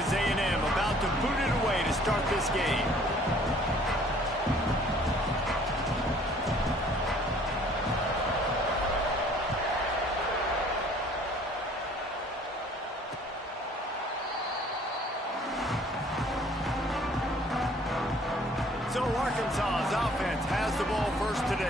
Texas A&M about to boot it away to start this game. So Arkansas's offense has the ball first today.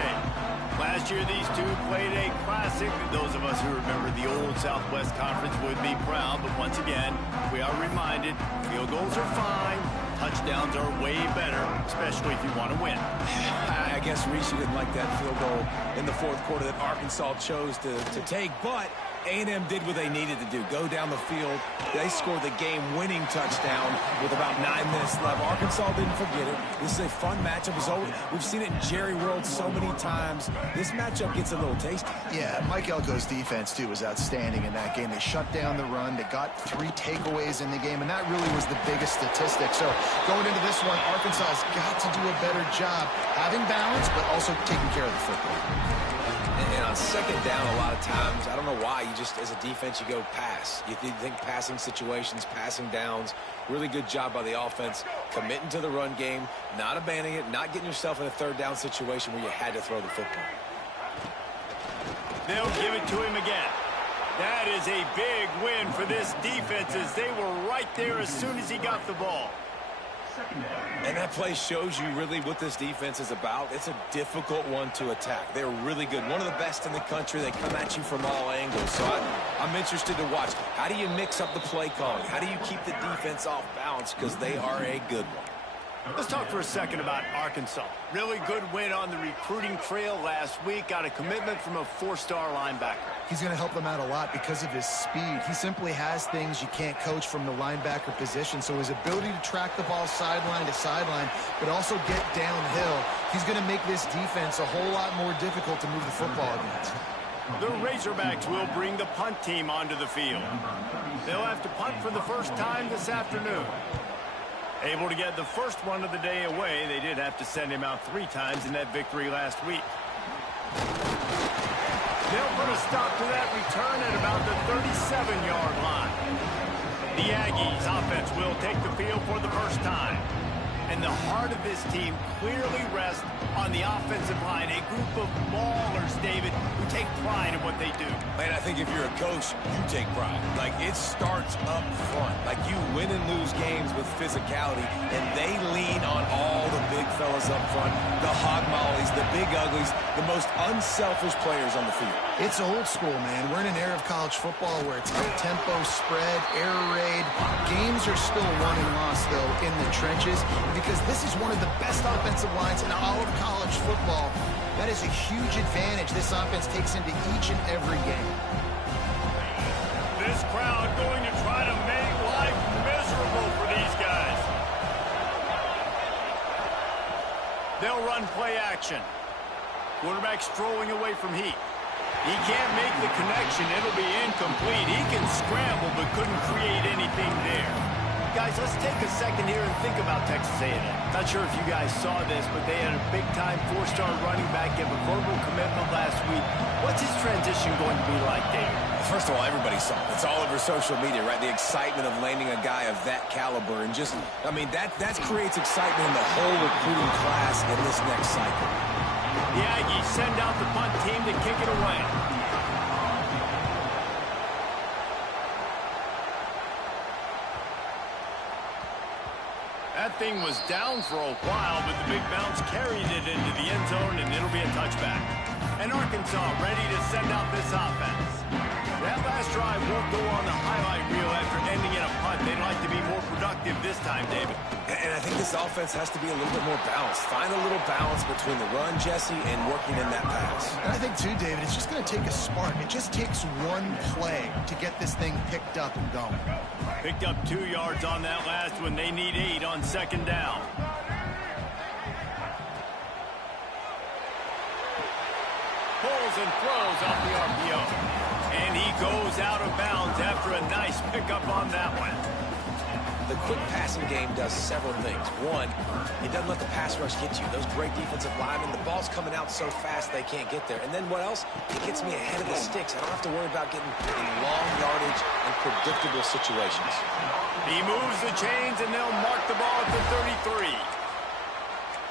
Last year, these two played a classic. Those of us who remember the old Southwest Conference would be proud. But once again, we are reminded field goals are fine. Touchdowns are way better, especially if you want to win. I guess Reese didn't like that field goal in the fourth quarter that Arkansas chose to take. But A&M did what they needed to do. Go down the field. They scored the game-winning touchdown with about 9 minutes left. Arkansas didn't forget it. This is a fun matchup. We've seen it in Jerry World so many times. This matchup gets a little tasty. Yeah, Mike Elko's defense, too, was outstanding in that game. They shut down the run. They got 3 takeaways in the game, and that really was the biggest statistic. So going into this one, Arkansas has got to do a better job having balance, but also taking care of the football. And on second down, a lot of times, I don't know why, you just, as a defense, you go pass. You think passing situations, passing downs, really good job by the offense, committing to the run game, not abandoning it, not getting yourself in a third down situation where you had to throw the football. They'll give it to him again. That is a big win for this defense as they were right there as soon as he got the ball. And that play shows you really what this defense is about. It's a difficult one to attack. They're really good. One of the best in the country. They come at you from all angles. So I'm interested to watch. How do you mix up the play calling? How do you keep the defense off balance? Because they are a good one. Let's talk for a second about Arkansas. Really good win on the recruiting trail last week. Got a commitment from a 4-star linebacker. He's going to help them out a lot because of his speed. He simply has things you can't coach from the linebacker position. So his ability to track the ball sideline to sideline, but also get downhill, he's going to make this defense a whole lot more difficult to move the football against. The Razorbacks will bring the punt team onto the field. They'll have to punt for the first time this afternoon. Able to get the first one of the day away. They did have to send him out 3 times in that victory last week. They'll put a stop to that return at about the 37-yard line. The Aggies offense will take the field for the first time. And the heart of this team clearly rests on the offensive line. A group of maulers, David, who take pride in what they do. Man, I think if you're a coach, you take pride. Like, it starts up front. Like, you win and lose games with physicality, and they lean on all the big fellas up front, the hog mollies, the big uglies, the most unselfish players on the field. It's old school, man. We're in an era of college football where it's up-tempo, spread, air raid. Games are still won and lost, though, in the trenches, because this is one of the best offensive lines in all of college football. That is a huge advantage this offense takes into each and every game. This crowd going to try to make life miserable for these guys. They'll run play action. Quarterback strolling away from Heat. He can't make the connection. It'll be incomplete. He can scramble but couldn't create anything there. Guys, let's take a second here and think about Texas A&M. Not sure if you guys saw this, but they had a big-time 4-star running back give a verbal commitment last week. What's his transition going to be like, Dave? First of all, everybody saw it. It's all over social media, right? The excitement of landing a guy of that caliber. And just, I mean, that creates excitement in the whole recruiting class in this next cycle. The Aggies send out the punt team to kick it away. That thing was down for a while, but the big bounce carried it into the end zone, and it'll be a touchback. And Arkansas ready to send out this offense. That last drive won't go on the highlight reel after ending in a punt. They'd like to be more productive this time, David. And I think this offense has to be a little bit more balanced. Find a little balance between the run, Jesse, and working in that pass. And I think, too, David, it's just going to take a spark. It just takes one play to get this thing picked up and going. Picked up 2 yards on that last one. They need 8 on second down. Pulls and throws off the RPO. And he goes out of bounds after a nice pickup on that one. The quick passing game does several things. One, it doesn't let the pass rush get you. Those great defensive linemen, the ball's coming out so fast they can't get there. And then what else? It gets me ahead of the sticks. I don't have to worry about getting in long yardage and predictable situations. He moves the chains, and they'll mark the ball at the 33.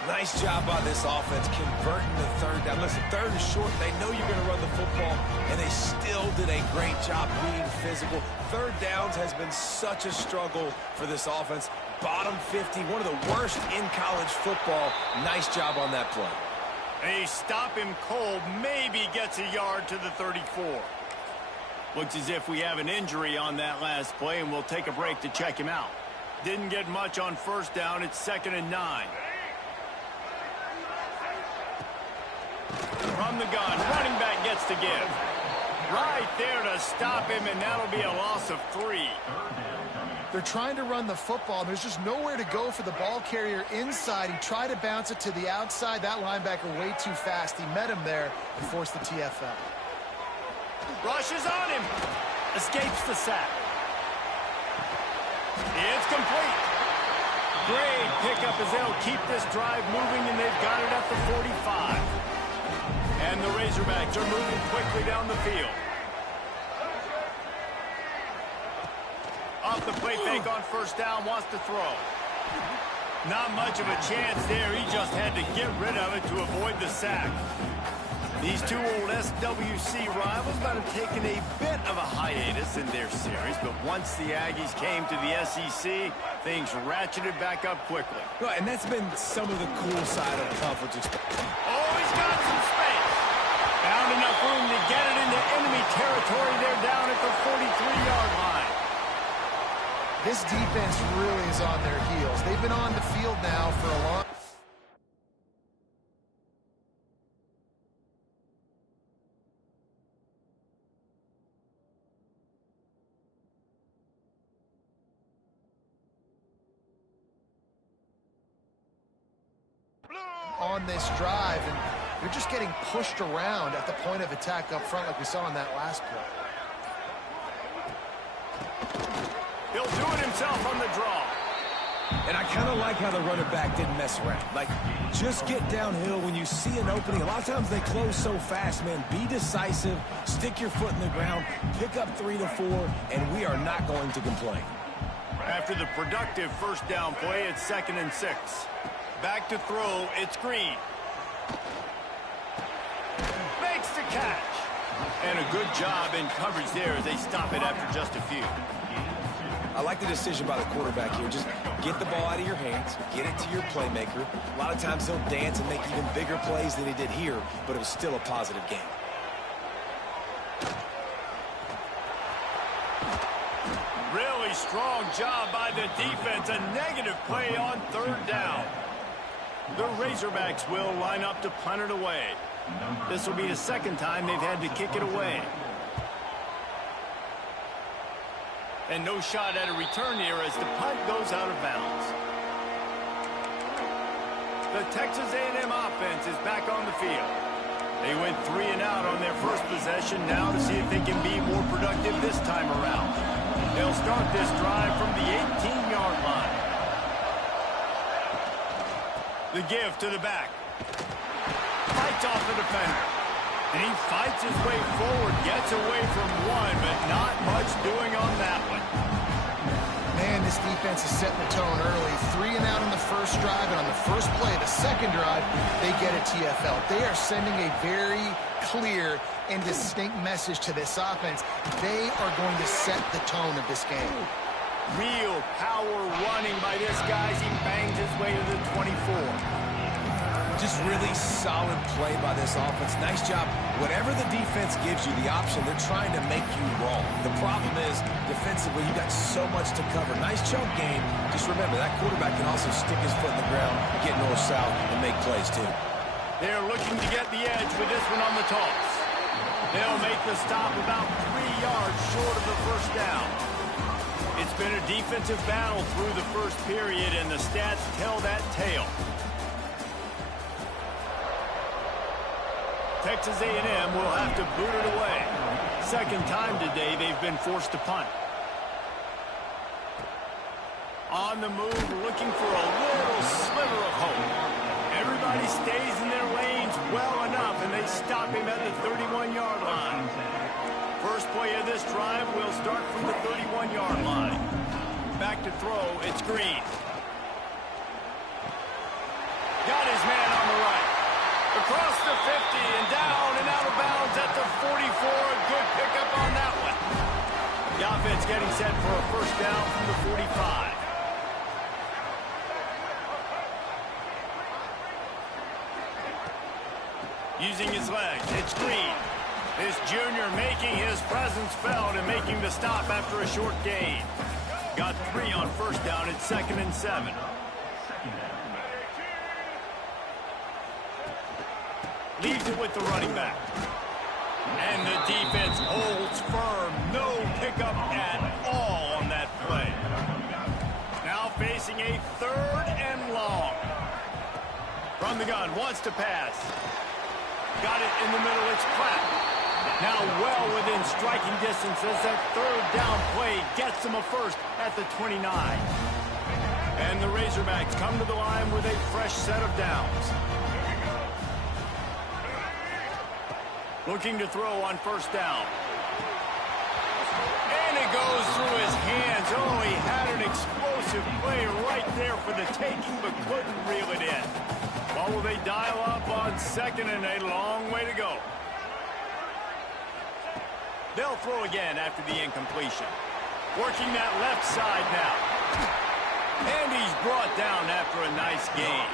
Nice job by this offense converting the third down. Listen, third is short. They know you're going to run the football, and they still did a great job being physical. Third downs has been such a struggle for this offense. Bottom 50, one of the worst in college football. Nice job on that play. They stop him cold, maybe gets a yard to the 34. Looks as if we have an injury on that last play, and we'll take a break to check him out. Didn't get much on first down. It's 2nd and 9. From the gun, running back gets to give. Right there to stop him, and that'll be a loss of 3. They're trying to run the football. There's just nowhere to go for the ball carrier inside. He tried to bounce it to the outside. That linebacker way too fast. He met him there and forced the TFL. Rushes on him. Escapes the sack. It's complete. Great pickup as they'll keep this drive moving, and they've got it at the 45. And the Razorbacks are moving quickly down the field. Off the play fake on first down, wants to throw. Not much of a chance there. He just had to get rid of it to avoid the sack. These two old SWC rivals might have taken a bit of a hiatus in their series, but once the Aggies came to the SEC, things ratcheted back up quickly. Well, and that's been some of the cool side of conference experience. Oh, he's got some space. Found enough room to get it into enemy territory. They're down at the 43-yard line. This defense really is on their heels. They've been on the field now for a long time. On this drive, and they're just getting pushed around at the point of attack up front like we saw in that last play. He'll do it himself on the draw. And I kind of like how the running back didn't mess around. Like, just get downhill when you see an opening. A lot of times they close so fast, man. Be decisive, stick your foot in the ground, pick up 3 to 4, and we are not going to complain. After the productive first down play, it's 2nd and 6. Back to throw, it's Green. Makes the catch. And a good job in coverage there as they stop it after just a few. I like the decision by the quarterback here. Just get the ball out of your hands, get it to your playmaker. A lot of times he'll dance and make even bigger plays than he did here, but it was still a positive game. Really strong job by the defense. A negative play on third down. The Razorbacks will line up to punt it away. This will be the second time they've had to kick it away. And no shot at a return here as the punt goes out of bounds. The Texas A&M offense is back on the field. They went 3 and out on their first possession now to see if they can be more productive this time around. They'll start this drive from the 18-yard line. The give to the back. Fights off the defender. And he fights his way forward, gets away from one, but not much doing on that one. Man, this defense is setting the tone early. 3 and out on the first drive, and on the first play of the second drive, they get a TFL. They are sending a very clear and distinct message to this offense. They are going to set the tone of this game. Real power running by this guy as he bangs his way to the 24. Just really solid play by this offense. Nice job. Whatever the defense gives you, the option, they're trying to make you wrong. The problem is, defensively, you've got so much to cover. Nice chunk game. Just remember, that quarterback can also stick his foot in the ground, get north-south, and make plays, too. They're looking to get the edge with this one on the toss. They'll make the stop about 3 yards short of the first down. It's been a defensive battle through the first period, and the stats tell that tale. Texas A&M will have to boot it away. Second time today they've been forced to punt. On the move, looking for a little sliver of hope. Everybody stays in their lanes well enough, and they stop him at the 31-yard line. First play of this drive will start from the 31-yard line. Back to throw, it's Green. Got his man on the right. Across the 50 and down and out of bounds at the 44. A good pickup on that one. The offense getting set for a first down from the 45. Using his legs, it's Green. This junior making his presence felt and making the stop after a short gain. Got 3 on first down. It's 2nd and 7. Leaves it with the running back. And the defense holds firm. No pickup at all on that play. Now facing a 3rd and long. From the gun, wants to pass. Got it in the middle, it's Platt. Now well within striking distance as that 3rd down play gets them a first at the 29. And the Razorbacks come to the line with a fresh set of downs. Looking to throw on first down. And it goes through his hands. Oh, he had an explosive play right there for the taking, but couldn't reel it in. Well, will they dial up on 2nd and a long way to go? They'll throw again after the incompletion. Working that left side now. And he's brought down after a nice gain.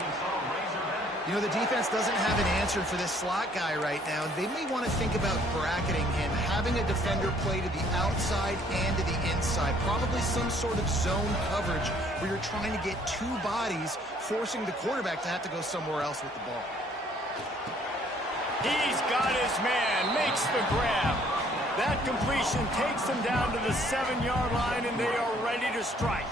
You know, the defense doesn't have an answer for this slot guy right now. They may want to think about bracketing him, having a defender play to the outside and to the inside. Probably some sort of zone coverage where you're trying to get 2 bodies, forcing the quarterback to have to go somewhere else with the ball. He's got his man, makes the grab. That completion takes them down to the 7-yard line, and they are ready to strike.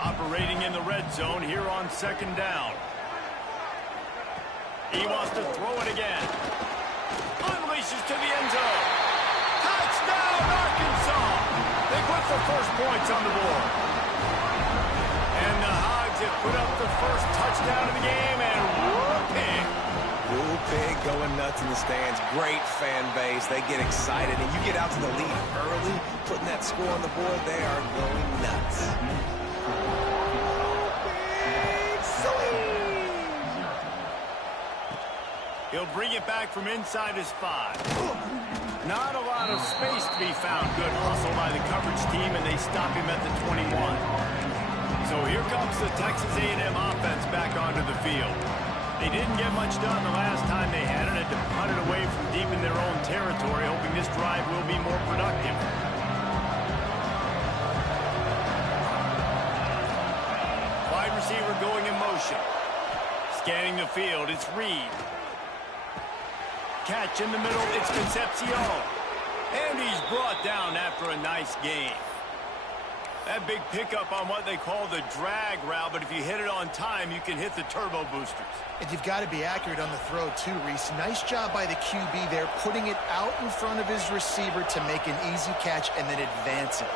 Operating in the red zone here on 2nd down. He wants to throw it again. Unleashes to the end zone. Touchdown, Arkansas! They put the first points on the board. And the Hogs have put up the first touchdown of the game, and whooping. Woo Pig going nuts in the stands. Great fan base. They get excited, and you get out to the lead early, putting that score on the board, they are going nuts. He'll bring it back from inside his 5. Not a lot of space to be found. Good hustle by the coverage team, and they stop him at the 21. So here comes the Texas A&M offense back onto the field. They didn't get much done the last time they had it. Had to punt it away from deep in their own territory, hoping this drive will be more productive. Wide receiver going in motion. Scanning the field, it's Reed. Catch in the middle, it's Concepcion. And he's brought down after a nice gain. That big pickup on what they call the drag route, but if you hit it on time, you can hit the turbo boosters. And you've got to be accurate on the throw, too, Reese. Nice job by the QB there, putting it out in front of his receiver to make an easy catch and then advance it.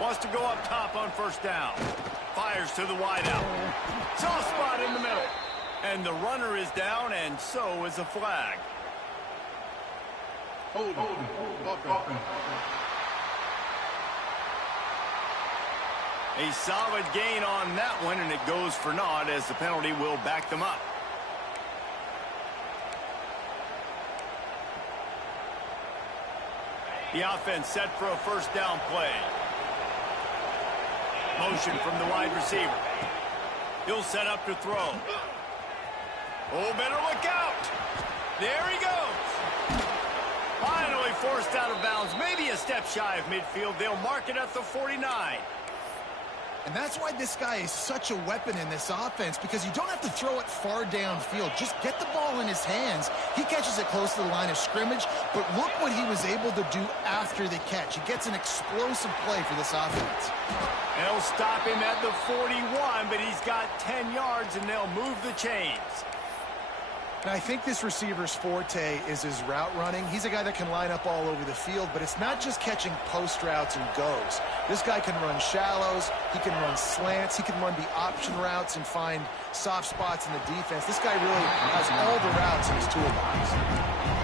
Wants to go up top on first down. Fires to the wideout. Soft spot in the middle. And the runner is down, and so is a flag. Hold on. A solid gain on that one, and it goes for naught as the penalty will back them up. The offense set for a first down play. Motion from the wide receiver. He'll set up to throw. Oh, better look out. There he goes. Finally forced out of bounds. Maybe a step shy of midfield. They'll mark it at the 49. And that's why this guy is such a weapon in this offense, because you don't have to throw it far downfield. Just get the ball in his hands. He catches it close to the line of scrimmage, but look what he was able to do after the catch. He gets an explosive play for this offense. They'll stop him at the 41, but he's got 10 yards, and they'll move the chains. And I think this receiver's forte is his route running. He's a guy that can line up all over the field, but it's not just catching post routes and goes. This guy can run shallows, he can run slants, he can run the option routes and find soft spots in the defense. This guy really has all the routes in his toolbox.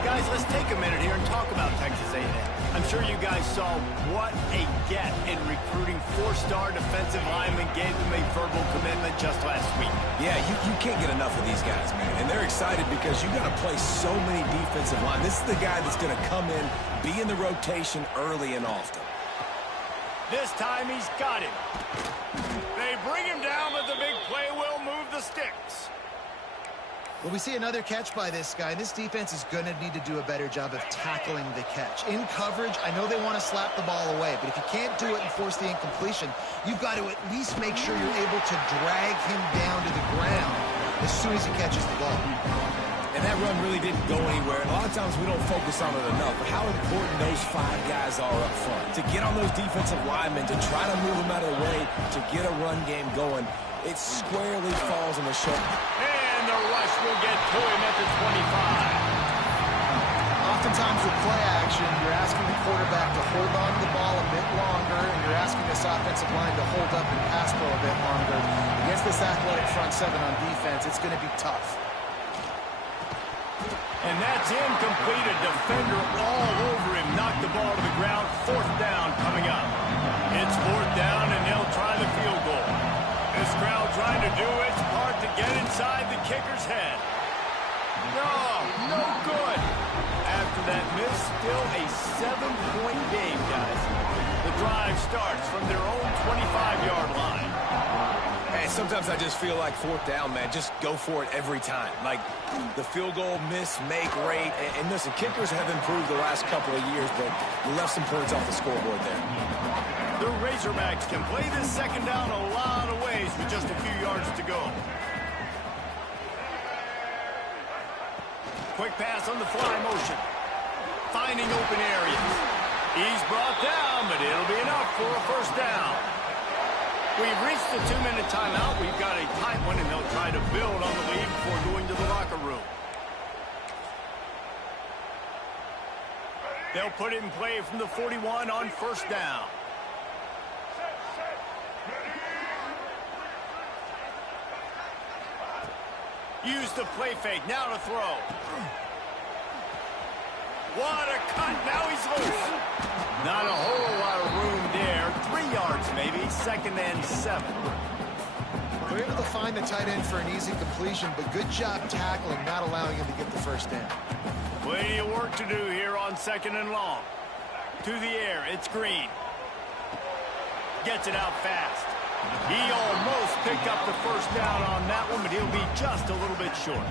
Guys, let's take a minute here and talk about Texas A&M. I'm sure you guys saw what a get in recruiting. 4-star defensive linemen gave them a verbal commitment just last week. Yeah, you can't get enough of these guys, man. And they're excited because you got to play so many defensive line. This is the guy that's going to come in, be in the rotation early and often. This time he's got him. They bring him down, but the big play will move the sticks. Well, we see another catch by this guy. This defense is going to need to do a better job of tackling the catch. In coverage, I know they want to slap the ball away, but if you can't do it and force the incompletion, you've got to at least make sure you're able to drag him down to the ground as soon as he catches the ball. And that run really didn't go anywhere. And a lot of times we don't focus on it enough, but how important those 5 guys are up front. To get on those defensive linemen, to try to move them out of the way, to get a run game going, it squarely falls on the shoulder. And the rush will get to him at the 25. Oftentimes with play action, you're asking the quarterback to hold on to the ball a bit longer, and you're asking this offensive line to hold up and pass pro a bit longer. Against this athletic front 7 on defense, it's going to be tough. And that's incomplete. A defender all over him. Knocked the ball to the ground. 4th down coming up. It's 4th down, and they'll try the field goal. This crowd trying to do its part to get inside the kicker's head. No good. After that miss, still a 7-point game, guys. The drive starts from their own 25-yard line. Hey, sometimes I just feel like 4th down, man. Just go for it every time. Like the field goal miss, make rate. And listen, kickers have improved the last couple of years, but you left some points off the scoreboard there. The Razorbacks can play this 2nd down a lot of ways with just a few yards to go. Quick pass on the fly motion. Finding open areas. He's brought down, but it'll be enough for a 1st down. We've reached the 2-minute timeout. We've got a tight one, and they'll try to build on the lead before going to the locker room. They'll put it in play from the 41 on 1st down. Use the play fake. Now to throw. What a cut. Now he's loose. Not a whole lot of room there. 3 yards maybe. 2nd and 7. We're able to find the tight end for an easy completion, but good job tackling, not allowing him to get the 1st down. Plenty of work to do here on 2nd and long. To the air. It's Green. Gets it out fast. He almost picked up the 1st down on that one, but he'll be just a little bit short.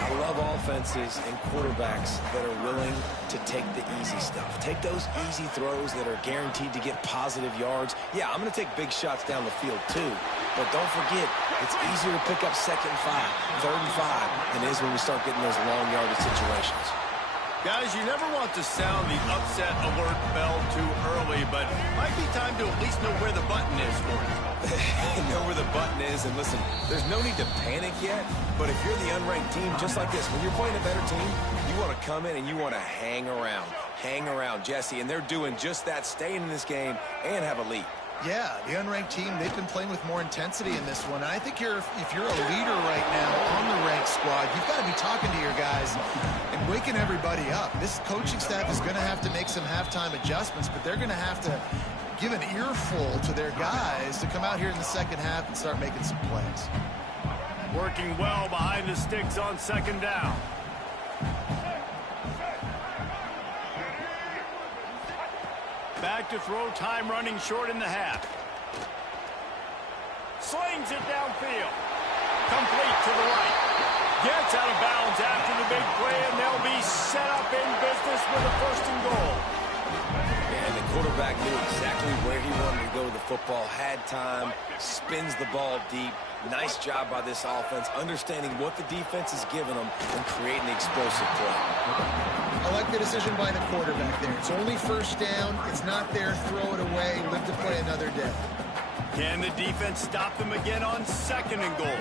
I love offenses and quarterbacks that are willing to take the easy stuff. Take those easy throws that are guaranteed to get positive yards. Yeah, I'm going to take big shots down the field too. But don't forget, it's easier to pick up 2nd and 5, 3rd and 5 than it is when we start getting those long yardage situations. Guys, you never want to sound the upset alert bell too early, but might be time to at least know where the button is for it. Know where the button is, and listen, there's no need to panic yet, but if you're the unranked team, just like this, when you're playing a better team, you want to come in and you want to hang around Jesse, and they're doing just that, staying in this game and have a lead. Yeah, the unranked team, they've been playing with more intensity in this one. And I think if you're a leader right now on the ranked squad, you've got to be talking to your guys and waking everybody up. This coaching staff is going to have to make some halftime adjustments, but they're going to have to give an earful to their guys to come out here in the 2nd half and start making some plays. Working well behind the sticks on 2nd down. Back to throw, time running short in the half. Slings it downfield. Complete to the right. Gets out of bounds after the big play, and they'll be set up in business with a 1st and goal. And the quarterback knew exactly where he wanted to go with the football, had time, spins the ball deep. Nice job by this offense, understanding what the defense is giving them and creating the explosive play. I like the decision by the quarterback there. It's only 1st down. It's not there. Throw it away. Live to play another day. Can the defense stop them again on 2nd and goal?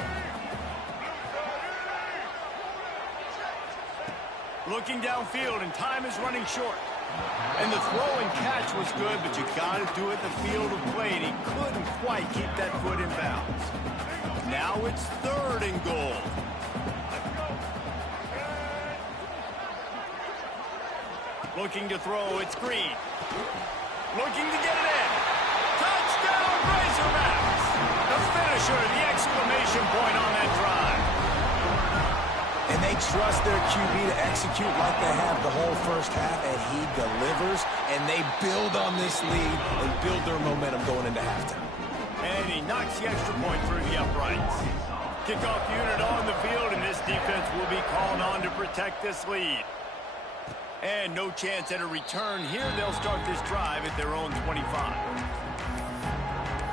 Looking downfield, and time is running short. And the throw and catch was good, but you got to do it in the field of play, and he couldn't quite keep that foot in bounds. Now it's 3rd and goal. Looking to throw, it's Green. Looking to get it in. Touchdown, Razorbacks! The finisher, the exclamation point on that drive. And they trust their QB to execute like they have the whole first half, and he delivers, and they build on this lead and build their momentum going into halftime. And he knocks the extra point through the uprights. Kickoff unit on the field, and this defense will be called on to protect this lead. And no chance at a return here. They'll start this drive at their own 25.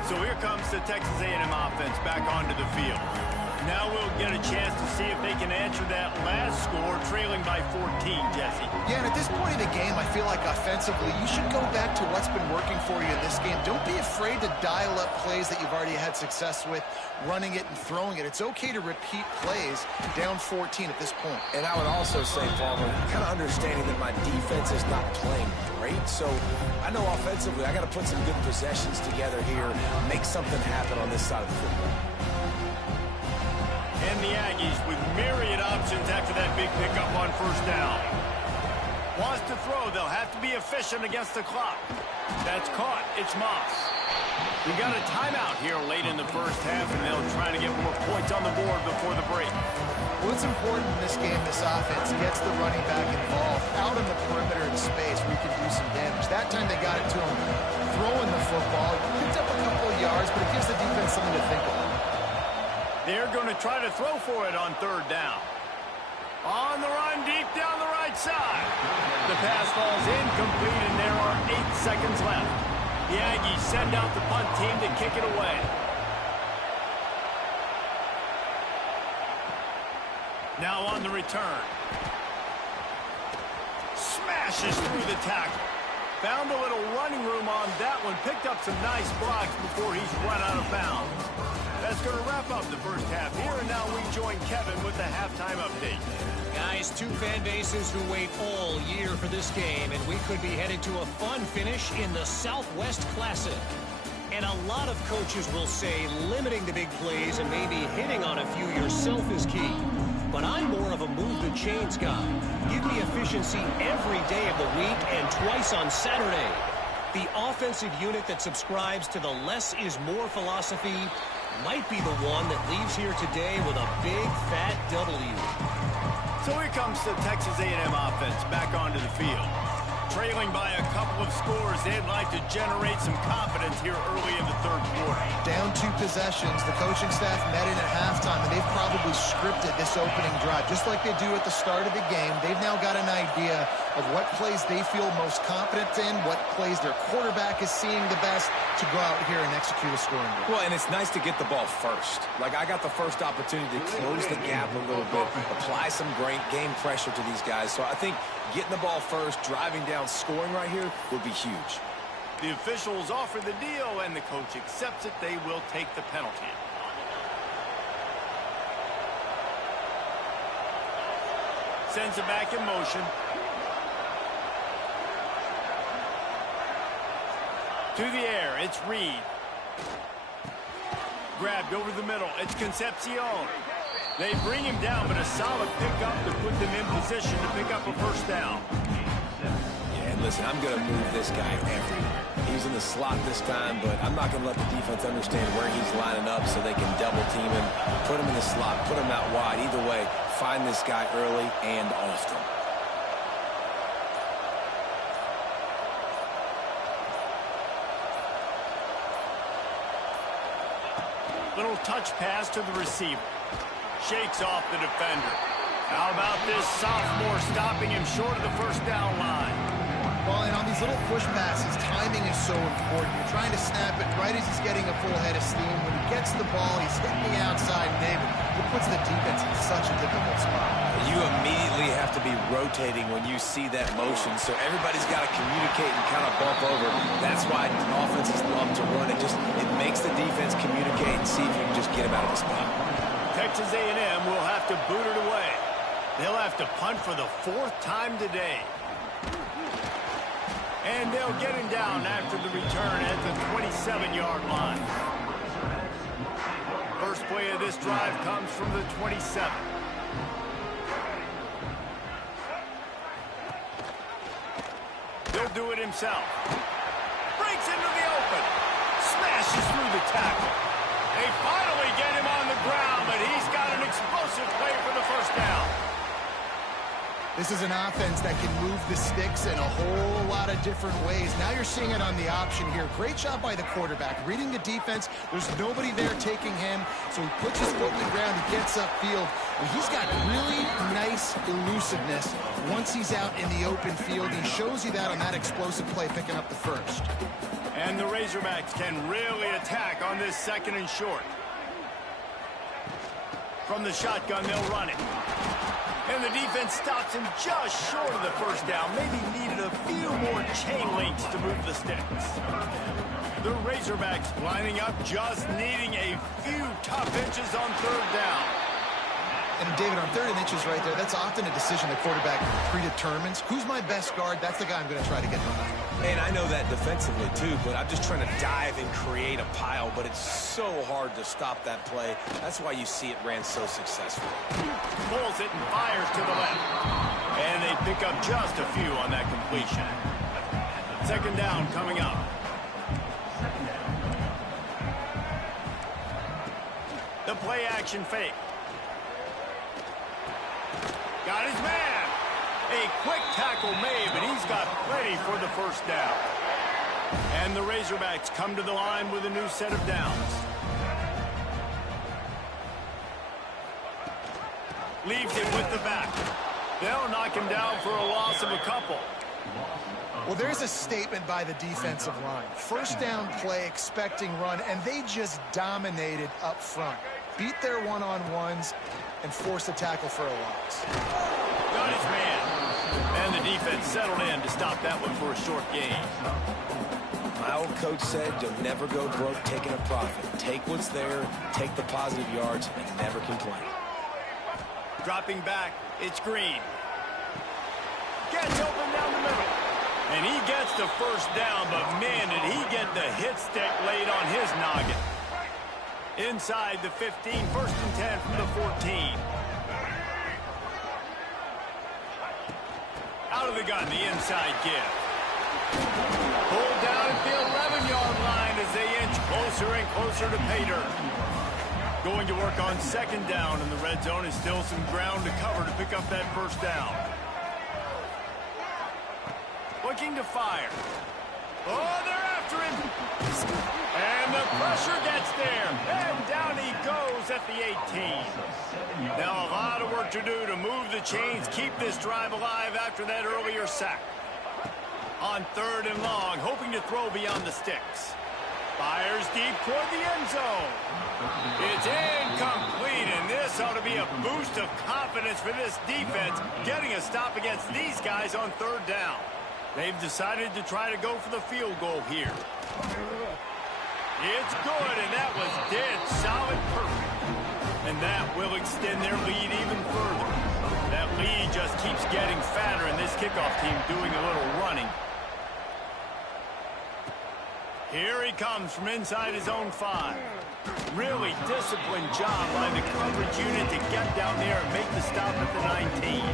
So here comes the Texas A&M offense back onto the field. Now we'll get a chance to see if they can answer that last score, trailing by 14, Jesse. Yeah, and at this point in the game, I feel like offensively, you should go back to what's been working for you in this game. Don't be afraid to dial up plays that you've already had success with, running it and throwing it. It's okay to repeat plays down 14 at this point. And I would also say, Palmer, kind of understanding that my defense is not playing great, so I know offensively I got to put some good possessions together here, make something happen on this side of the football. And the Aggies with myriad options after that big pickup on 1st down. Wants to throw, they'll have to be efficient against the clock. That's caught, it's Moss. We got a timeout here late in the first half, and they'll try to get more points on the board before the break. What's important in this game, this offense gets the running back involved out on the perimeter in space where you can do some damage. That time they got it to him throwing the football. He picked up a couple of yards, but it gives the defense something to think about. They're going to try to throw for it on 3rd down. On the run, deep down the right side. The pass falls incomplete, and there are 8 seconds left. The Aggies send out the punt team to kick it away. Now on the return. Smashes through the tackle. Found a little running room on that one. Picked up some nice blocks before he's run out of bounds. That's going to wrap up the first half here, and now we join Kevin with the halftime update. Guys, 2 fan bases who wait all year for this game, and we could be headed to a fun finish in the Southwest Classic. And a lot of coaches will say limiting the big plays and maybe hitting on a few yourself is key. But I'm more of a move the chains guy. Give me efficiency every day of the week and twice on Saturday. The offensive unit that subscribes to the less is more philosophy might be the one that leaves here today with a big fat W. So here comes the Texas A&M offense back onto the field. Trailing by a couple of scores, they'd like to generate some confidence here early in the 3rd quarter. Down 2 possessions, the coaching staff met in at halftime, and they've probably scripted this opening drive. Just like they do at the start of the game, they've now got an idea of what plays they feel most confident in, what plays their quarterback is seeing the best to go out here and execute a scoring drive. Well, and it's nice to get the ball first. Like, I got the first opportunity to close the gap a little bit, apply some great game pressure to these guys. So I think getting the ball first, driving down, scoring right here would be huge. The officials offer the deal, and the coach accepts it. They will take the penalty. Sends it back in motion. To the air, it's Reed. Grabbed over the middle, it's Concepcion. They bring him down, but a solid pickup to put them in position to pick up a 1st down. Yeah, and listen, I'm going to move this guy everywhere. He's in the slot this time, but I'm not going to let the defense understand where he's lining up so they can double team him, put him in the slot, put him out wide. Either way, find this guy early and often. Little touch pass to the receiver. Shakes off the defender. How about this sophomore stopping him short of the 1st down line? Well, and on these little push passes, timing is so important. You're trying to snap it right as he's getting a full head of steam. When he gets the ball, he's hitting the outside, David. It puts the defense in such a difficult spot. You immediately have to be rotating when you see that motion, so everybody's got to communicate and kind of bump over. That's why offenses love to run it. It makes the defense communicate and see if you can just get him out of the spot. Texas A&M will have to boot it away. They'll have to punt for the 4th time today. And they'll get him down after the return at the 27-yard line. First play of this drive comes from the 27. He'll do it himself. Breaks into the open. Smashes through the tackle. They finally get him on the ground, but he's got an explosive play for the first down. This is an offense that can move the sticks in a whole lot of different ways. Now you're seeing it on the option here. Great job by the quarterback. Reading the defense, there's nobody there taking him, so he puts his foot in the ground, he gets upfield, and he's got really nice elusiveness once he's out in the open field. He shows you that on that explosive play, picking up the first. And the Razorbacks can really attack on this 2nd and short. From the shotgun, they'll run it. And the defense stops him just short of the first down. Maybe needed a few more chain links to move the sticks. The Razorbacks lining up, just needing a few tough inches on 3rd down. And David, on 3rd and inches right there, that's often a decision the quarterback predetermines. Who's my best guard? That's the guy I'm going to try to get behind. And I know that defensively, too, but I'm just trying to dive and create a pile, but it's so hard to stop that play. That's why you see it ran so successfully. Pulls it and fires to the left. And they pick up just a few on that completion. 2nd down coming up. The play action fake. Got his man. A quick tackle made, but he's got plenty for the first down. And the Razorbacks come to the line with a new set of downs. Leaves it with the back. They'll knock him down for a loss of a couple. Well, there's a statement by the defensive line. First down play, expecting run, and they just dominated up front. Beat their one-on-ones and force a tackle for a loss. Got his man. And the defense settled in to stop that one for a short gain. My old coach said you'll never go broke taking a profit. Take what's there, take the positive yards, and never complain. Dropping back, it's Green. Gets open down the middle. And he gets the first down, but man, did he get the hit stick laid on his noggin. Inside the 15, 1st and 10 from the 14. Out of the gun, the inside give. Pulled down at the 11-yard line as they inch closer and closer to pay dirt. Going to work on 2nd down, and the red zone is still some ground to cover to pick up that first down. Looking to fire. Oh, they're after him. And the pressure gets there. And down he goes at the 18. Now a lot of work to do to move the chains, keep this drive alive after that earlier sack. On 3rd and long, hoping to throw beyond the sticks. Fires deep toward the end zone. It's incomplete, and this ought to be a boost of confidence for this defense, getting a stop against these guys on 3rd down. They've decided to try to go for the field goal here. It's good, and that was dead solid perfect. And that will extend their lead even further. That lead just keeps getting fatter, and this kickoff team doing a little running. Here he comes from inside his own 5. Really disciplined job by the coverage unit to get down there and make the stop at the 19.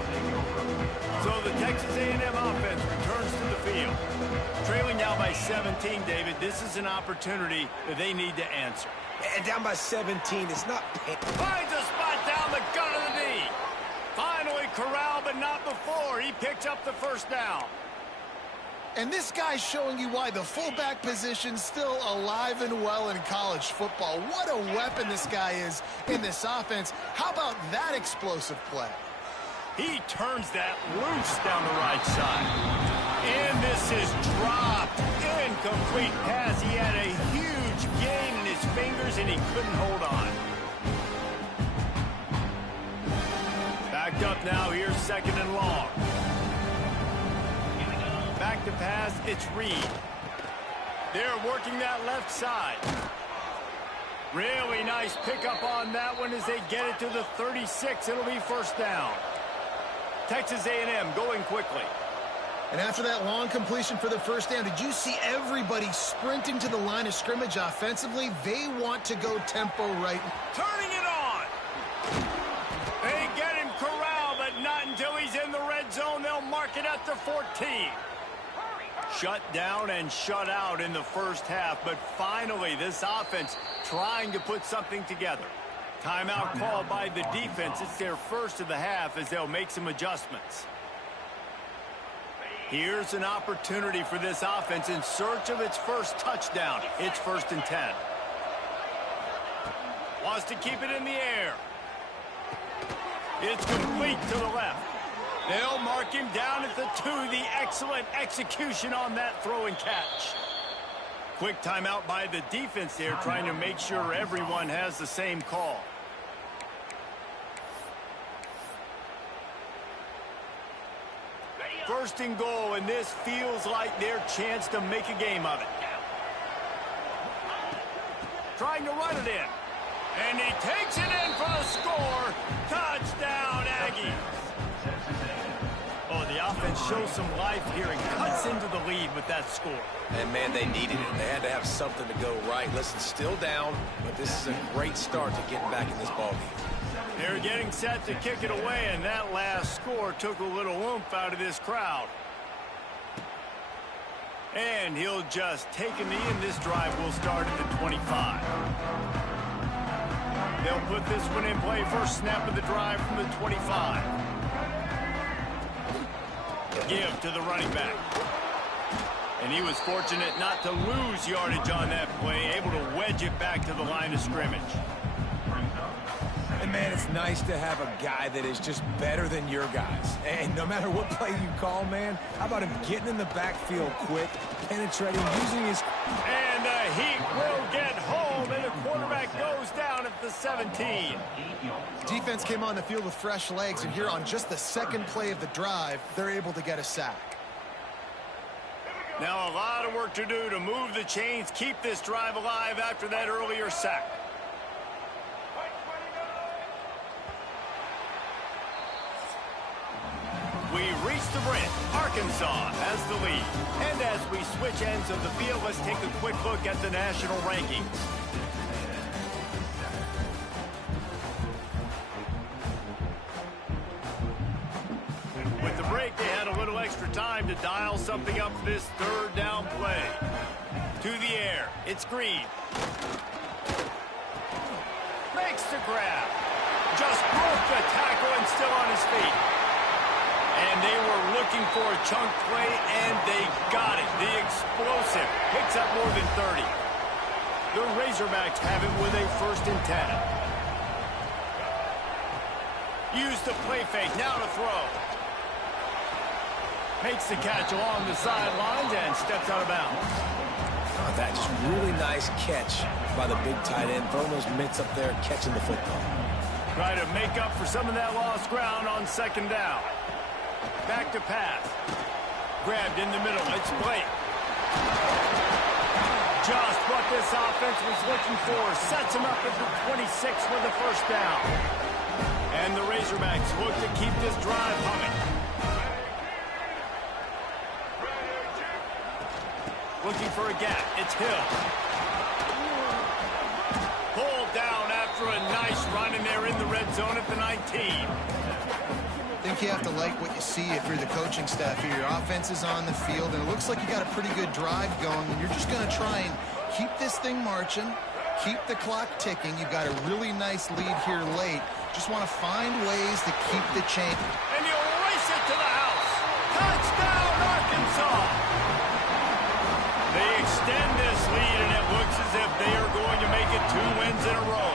So the Texas A&M offense returns to the field. Trailing now by 17, David, this is an opportunity that they need to answer. And down by 17, it's not... Finds a spot down the gun of the knee. Finally corralled, but not before. He picks up the first down. And this guy's showing you why the fullback position's still alive and well in college football. What a weapon this guy is in this offense. How about that explosive play? He turns that loose down the right side. And this is dropped. Incomplete pass. He had a huge gain in his fingers, and he couldn't hold on. Backed up now. Here's 2nd and long. Back to pass, it's Reed. They're working that left side. Really nice pickup on that one as they get it to the 36. It'll be first down. Texas A&M going quickly. And after that long completion for the first down, did you see everybody sprinting to the line of scrimmage offensively? They want to go tempo right. Turning it on. They get him corralled, but not until he's in the red zone. They'll mark it at the 14. Shut down and shut out in the first half, but finally this offense trying to put something together. Timeout called by the defense. It's their first of the half as they'll make some adjustments. Here's an opportunity for this offense in search of its first touchdown. It's 1st and 10. Wants to keep it in the air. It's complete to the left. They'll mark him down at the 2. The excellent execution on that throw and catch. Quick timeout by the defense there, trying to make sure everyone has the same call. First and goal, and this feels like their chance to make a game of it. Trying to run it in. And he takes it in for the score. Touchdown, Aggies. Oh, the offense shows some life here and cuts into the lead with that score. And, man, they needed it. They had to have something to go right. Listen, still down, but this is a great start to getting back in this ballgame. They're getting set to kick it away, and that last score took a little oomph out of this crowd. And he'll just take a knee, and this drive will start at the 25. They'll put this one in play. First snap of the drive from the 25. Give to the running back. And he was fortunate not to lose yardage on that play, able to wedge it back to the line of scrimmage. And, man, it's nice to have a guy that is just better than your guys. And no matter what play you call, man, how about him getting in the backfield quick, penetrating, using his... And the Heat will get home, and the quarterback goes down at the 17. Defense came on the field with fresh legs, and here on just the second play of the drive, they're able to get a sack. Now a lot of work to do to move the chains, keep this drive alive after that earlier sack. We reach the brink. Arkansas has the lead. And as we switch ends of the field, let's take a quick look at the national rankings. With the break, they had a little extra time to dial something up for this third down play. To the air. It's Green. Makes the grab. Just broke the tackle and still on his feet. And they were looking for a chunk play, and they got it. The explosive picks up more than 30. The Razorbacks have it with a 1st and 10. Use the play fake, now to throw. Makes the catch along the sidelines and steps out of bounds. Oh, that just really nice catch by the big tight end, throwing those mitts up there, catching the football. Try to make up for some of that lost ground on 2nd down. Back to pass. Grabbed in the middle. It's Blake. Just what this offense was looking for. Sets him up at the 26 with the 1st down. And the Razorbacks look to keep this drive humming. Looking for a gap. It's Hill. Pulled down after a nice run, and they're in the red zone at the 19. I think you have to like what you see if you're the coaching staff here. Your offense is on the field, and it looks like you got a pretty good drive going, and you're just going to try and keep this thing marching, keep the clock ticking. You've got a really nice lead here late. Just want to find ways to keep the chain. And you race it to the house. Touchdown, Arkansas! They extend this lead, and it looks as if they are going to make it 2 wins in a row.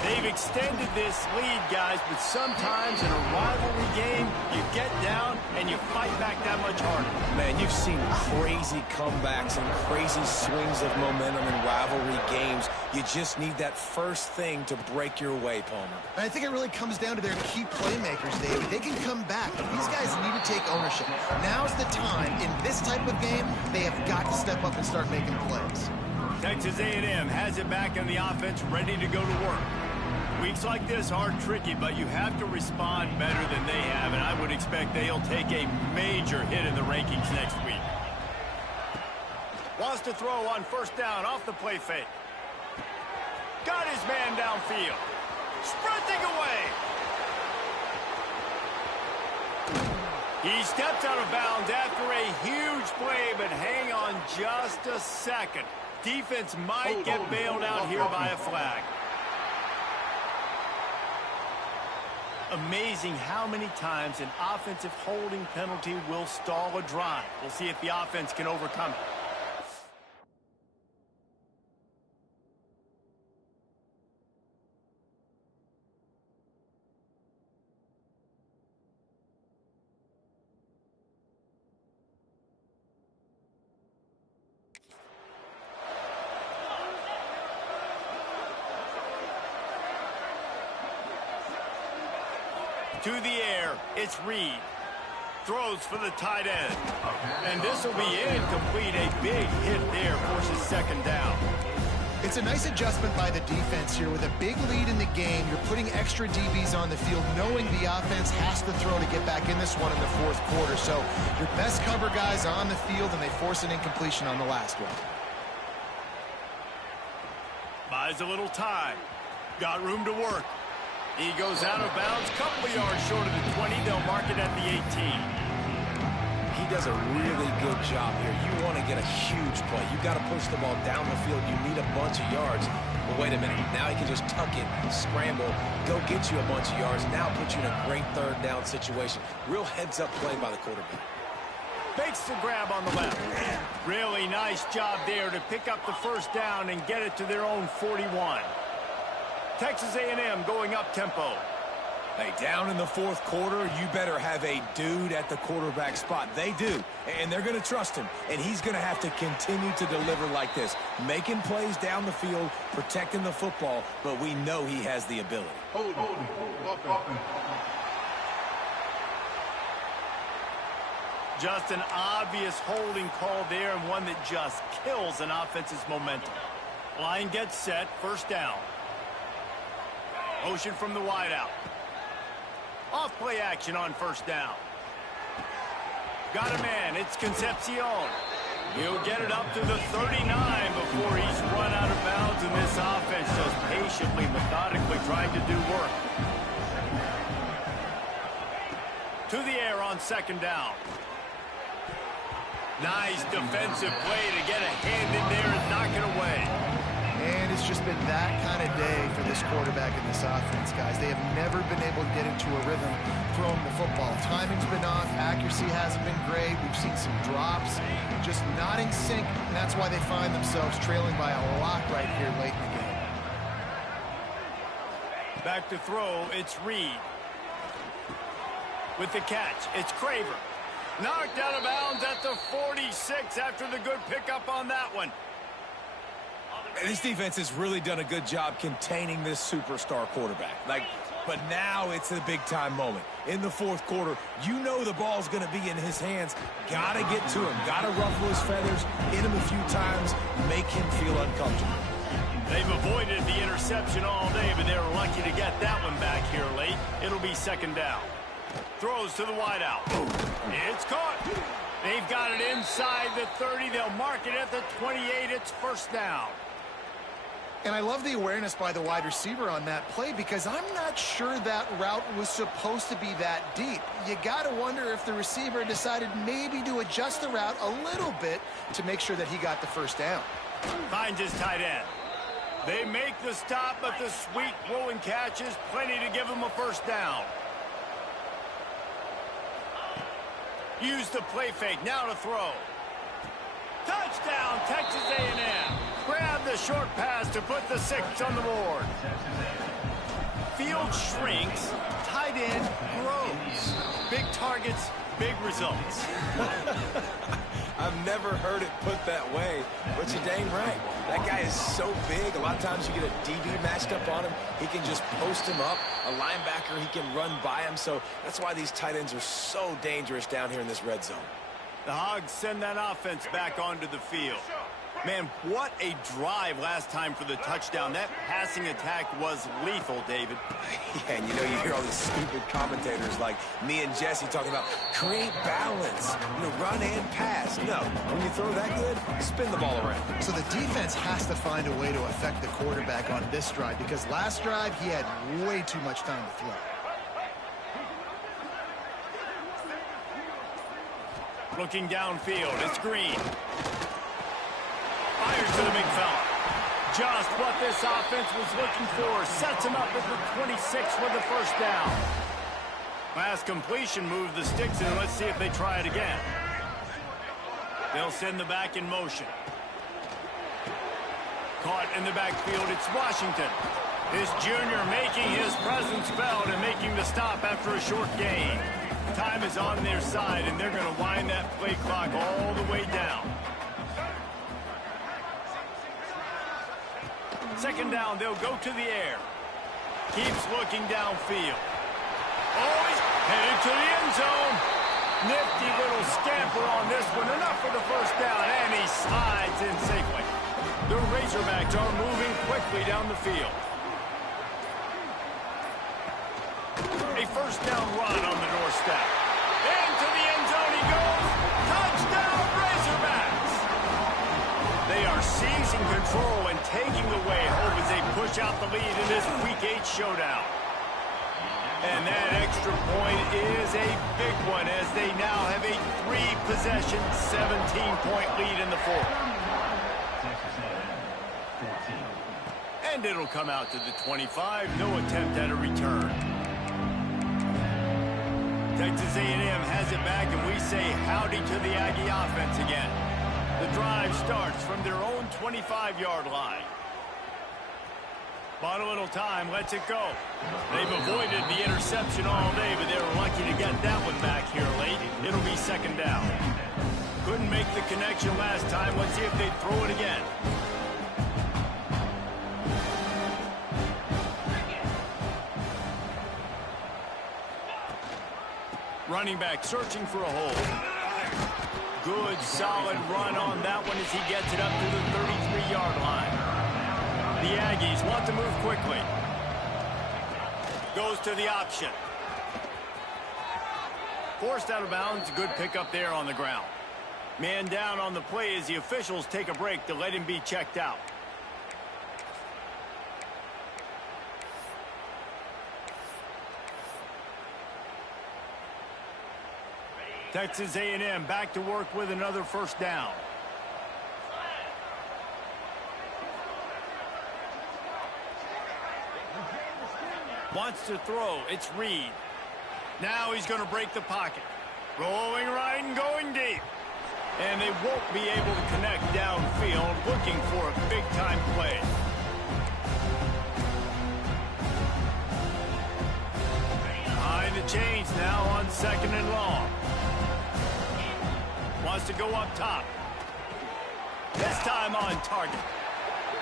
They've extended this lead, guys, but sometimes in a rivalry game, you get down and you fight back that much harder. Man, you've seen crazy comebacks and crazy swings of momentum in rivalry games. You just need that first thing to break your way, Palmer. And I think it really comes down to their key playmakers, David. They can come back, but these guys need to take ownership. Now's the time. In this type of game, they have got to step up and start making plays. Texas A&M has it back in the offense, ready to go to work. Weeks like this are tricky, but you have to respond better than they have, and I would expect they'll take a major hit in the rankings next week. Wants to throw on first down off the play fake. Got his man downfield. Sprinting away. He stepped out of bounds after a huge play, but hang on just a second. Defense might get bailed out here by a flag. Amazing how many times an offensive holding penalty will stall a drive. We'll see if the offense can overcome it. To the air, it's Reed. Throws for the tight end. And this will be incomplete. A big hit there, forces second down. It's a nice adjustment by the defense here. With a big lead in the game, you're putting extra DBs on the field, knowing the offense has to throw to get back in this one in the fourth quarter. So your best cover guys on the field, and they force an incompletion on the last one. Buys a little time. Got room to work. He goes out of bounds, couple of yards short of the 20. They'll mark it at the 18. He does a really good job here. You want to get a huge play. You got to push the ball down the field. You need a bunch of yards. But wait a minute. Now he can just tuck it, scramble, go get you a bunch of yards. Now put you in a great third down situation. Real heads-up play by the quarterback. Fakes the grab on the left. Really nice job there to pick up the first down and get it to their own 41. Texas A&M going up tempo. Hey, down in the fourth quarter, you better have a dude at the quarterback spot. They do, and they're going to trust him, and he's going to have to continue to deliver like this, making plays down the field, protecting the football, but we know he has the ability. Just an obvious holding call there, and one that just kills an offense's momentum. Line gets set, first down. Motion from the wideout. Off play action on first down. Got a man. It's Concepcion. He'll get it up to the 39 before he's run out of bounds, and this offense just patiently, methodically trying to do work. To the air on second down. Nice defensive play to get a hand in there and knock it away. And it's just been that kind of day for this quarterback and this offense, guys. They have never been able to get into a rhythm throwing the football. Timing's been off. Accuracy hasn't been great. We've seen some drops, just not in sync, and that's why they find themselves trailing by a lot right here late in the game. Back to throw, it's Reed. With the catch, it's Craver. Knocked out of bounds at the 46 after the good pickup on that one. This defense has really done a good job containing this superstar quarterback. But now it's a big-time moment. In the fourth quarter, you know the ball's going to be in his hands. Got to get to him. Got to ruffle his feathers, hit him a few times, make him feel uncomfortable. They've avoided the interception all day, but they were lucky to get that one back here late. It'll be second down. Throws to the wideout. It's caught. They've got it inside the 30. They'll mark it at the 28. It's first down. And I love the awareness by the wide receiver on that play, because I'm not sure that route was supposed to be that deep. You got to wonder if the receiver decided maybe to adjust the route a little bit to make sure that he got the first down. Finds his tight end. They make the stop, but the sweet throwing catch is plenty to give him a first down. Use the play fake, now to throw. Touchdown, Texas A&M. Grab the short pass to put the 6 on the board. Field shrinks, tight end grows. Big targets, big results. I've never heard it put that way, but you're dang right. That guy is so big. A lot of times you get a DB matched up on him. He can just post him up. A linebacker, he can run by him. So that's why these tight ends are so dangerous down here in this red zone. The Hogs send that offense back onto the field. Man, what a drive last time for the touchdown. That passing attack was lethal, David. Yeah, and you know, you hear all these stupid commentators like me and Jesse talking about create balance, run and pass. No, when you throw that good, spin the ball around. So the defense has to find a way to affect the quarterback on this drive because last drive he had way too much time to throw. Looking downfield, it's Green. Fires to the big fella. Just what this offense was looking for. Sets him up at the 26 with the first down. Last completion moved the sticks in. Let's see if they try it again. They'll send the back in motion. Caught in the backfield, it's Washington. This junior making his presence felt and making the stop after a short gain. Time is on their side, and they're going to wind that play clock all the way down. Second down, they'll go to the air. Keeps looking downfield. Oh, he's headed to the end zone. Nifty little scamper on this one. Enough for the first down, and he slides in safely. The Razorbacks are moving quickly down the field. A first down run on the doorstep. Into the end zone he goes. Touchdown, Razorbacks! They are seizing control and taking away hope as they push out the lead in this Week 8 showdown. And that extra point is a big one as they now have a 3-possession, 17-point lead in the fourth. And it'll come out to the 25. No attempt at a return. Texas A&M has it back, and we say howdy to the Aggie offense again. The drive starts from their own 25-yard line. Bought a little time, lets it go. They've avoided the interception all day, but they were lucky to get that one back here late. It'll be second down. Couldn't make the connection last time. Let's see if they throw it again. Running back searching for a hole. Good, solid run on that one as he gets it up to the 33-yard line. The Aggies want to move quickly. Goes to the option. Forced out of bounds. Good pickup there on the ground. Man down on the play as the officials take a break to let him be checked out. Texas A&M back to work with another first down. Wants to throw. It's Reed. Now he's going to break the pocket. Rolling right and going deep. And they won't be able to connect downfield, looking for a big-time play. Behind the chains now on second and long. Wants to go up top. This time on target.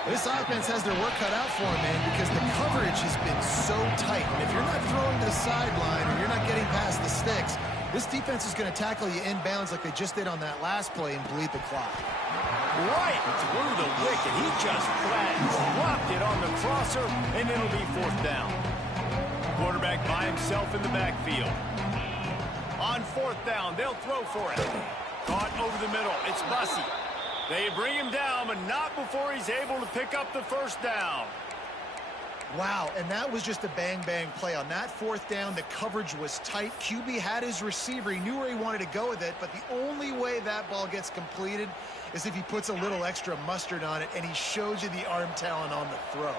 This offense has their work cut out for them, man, because the coverage has been so tight. And if you're not throwing to the sideline or you're not getting past the sticks, this defense is going to tackle you inbounds like they just did on that last play and bleed the clock. Right through the wicket. He just flat dropped it on the crosser, and it'll be fourth down. Quarterback by himself in the backfield. On fourth down, they'll throw for it. Caught over the middle. It's Bussey. They bring him down, but not before he's able to pick up the first down. Wow, and that was just a bang-bang play. On that fourth down, the coverage was tight. QB had his receiver. He knew where he wanted to go with it, but the only way that ball gets completed is if he puts a little extra mustard on it, and he shows you the arm talent on the throw.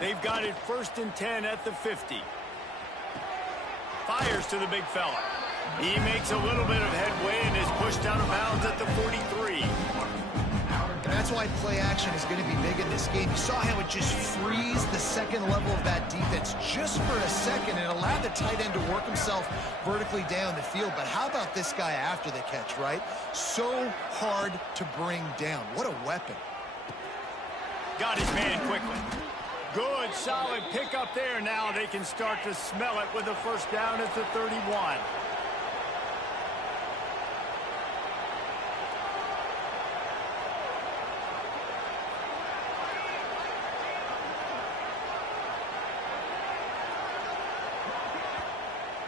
They've got it 1st and 10 at the 50. Fires to the big fella. He makes a little bit of headway and is pushed out of bounds at the 43. And that's why play action is going to be big in this game. You saw how it just frees the second level of that defense just for a second and allowed the tight end to work himself vertically down the field. But how about this guy after the catch, right? So hard to bring down. What a weapon. Got his man quickly. Good, solid pickup there. Now they can start to smell it with the first down at the 31.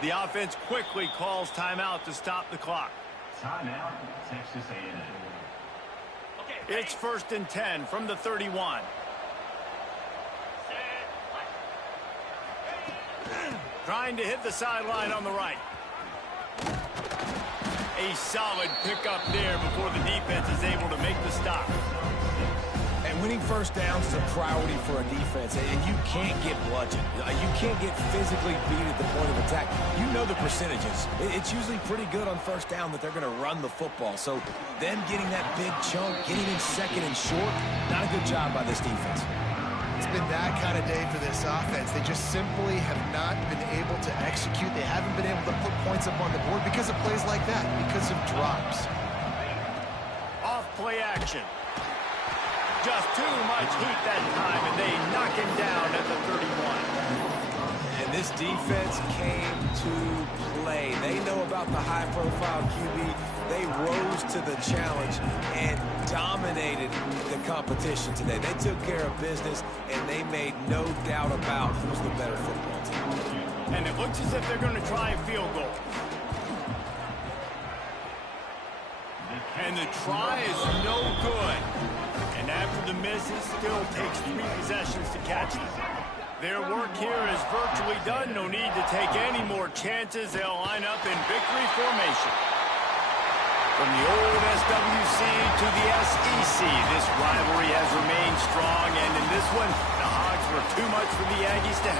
The offense quickly calls timeout to stop the clock. Timeout, Texas A&M. It's 1st and 10 from the 31. Trying to hit the sideline on the right. A solid pickup there before the defense is able to make the stop. And winning first downs is a priority for a defense, and you can't get bludgeoned. You can't get physically beat at the point of attack. You know the percentages. It's usually pretty good on first down that they're going to run the football. So them getting that big chunk, getting in second and short, not a good job by this defense. It's been that kind of day for this offense. They just simply have not been able to execute. They haven't been able to put points up on the board because of plays like that, because of drops. Off play action. Just too much heat that time, and they knock him down at the 31. And this defense came to play. They know about the high-profile QB. They rose to the challenge and dominated the competition today. They took care of business, and they made no doubt about who's the better football team. And it looks as if they're going to try a field goal. And the try is no good. And after the miss, it still takes 3 possessions to catch it. Their work here is virtually done. No need to take any more chances. They'll line up in victory formation. From the old SWC to the SEC, this rivalry has remained strong. And in this one, the Hogs were too much for the Aggies to handle.